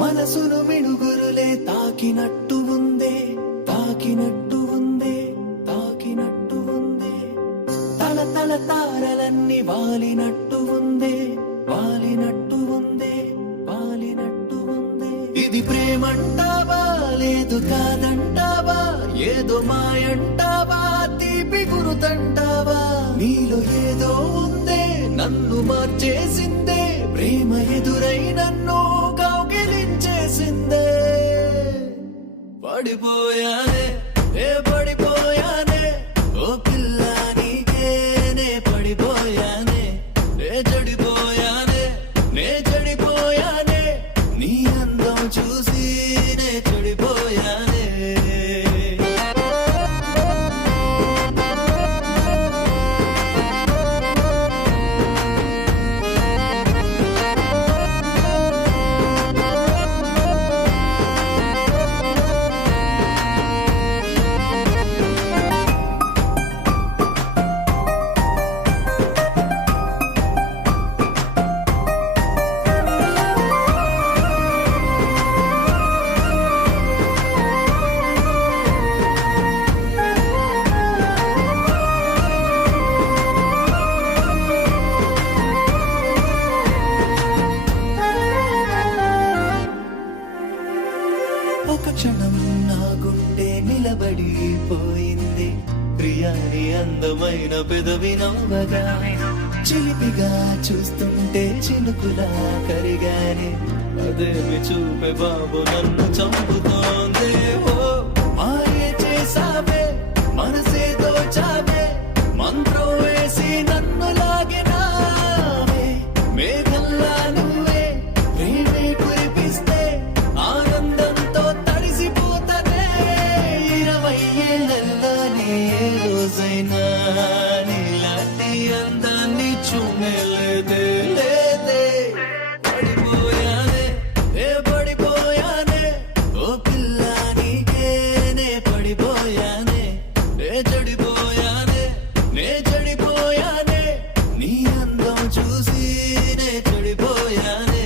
మనసును మిడుగురులే తాకినట్టు ఉందే, తాకినట్టు ఉందే, తాకినట్టు ఉందే. తల తల తారలన్నీ వాలినట్టు ఉందే, వాలినట్టు ఉందే, వాలినట్టు ఉందే. ఇది ప్రేమంటావా లేదు కాదంటావా, ఏదో మాయంటావా తీపి గురుతంటావా. నీలో ఏదో ఉందే నన్ను మార్చేసిందే, ప్రేమ ఎదురై నన్ను కౌగిలించేసిందే. పడిపోయానే పడిపోయానే ఓ పిల్ల నీకేనే పడిపోయానే, నే చెడిపోయానే నే చెడిపోయానే, నీ అందం చూసి నే చెడిపోయానే. ఒక క్షణం నా గుండె నిలబడిపోయింది, ప్రియాని అందమైన పెదవి నవ్వగా. చిలిపిగా చూస్తుంటే చినుకులా కరిగానే, అదేమి చూపే బాబు నన్ను చంపుతోందే. ఓ మాయే చేసావే మనసే దోచావే, మంత్రం వేసి నన్ను లాగినావే. మేఘల్లా నువ్వే ప్రేమే కురిపిస్తే ఆనందంతో తడిసిపోతనే. 20 ఏళ్ళల్లో ఏ రోజైనా నీలాంటి అందాన్ని చూడలేదే లేదే. పడిపోయానే పడిపోయానే ఓ పిల్ల నీకేనే పడిపోయానే, నే చెడిపోయానే నే చెడిపోయానే, నీ అందం చూసి నే చెడిపోయానే.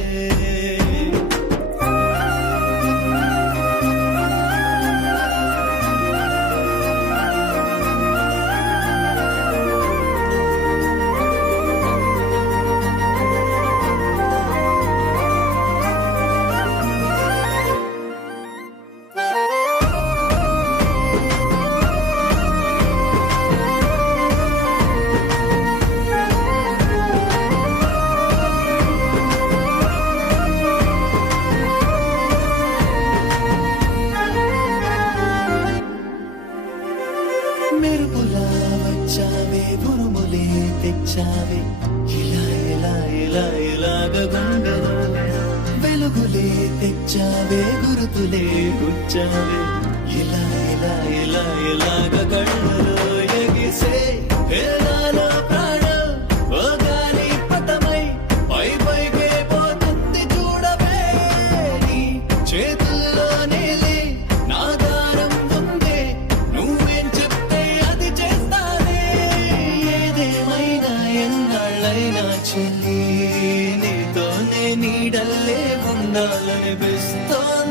మెరుపులా వచ్చావే ఉరుములే తెచ్చావే, ఇలా ఇలా ఇలా ఇలాగ గుండెలో. వెలుగులే తెచ్చావే గురుతులే గుచ్చావే, ఇలా ఇలా ఇలా ఇలాగ కళ్ళలో ఎగిసే. నాలో ప్రాణం ఓ గాలి పటమై పై పైకే పోతుంది చూడవే. నీ చేతుల్లో నీలి నా దారం ఉందే, నువ్వేం చెప్తే అది చేస్తానే. ఏదేమైనా ఎన్నాళ్ళైనా చెల్లి నీతోనే నీడల్లే ఉండాలనిపిస్తోంది.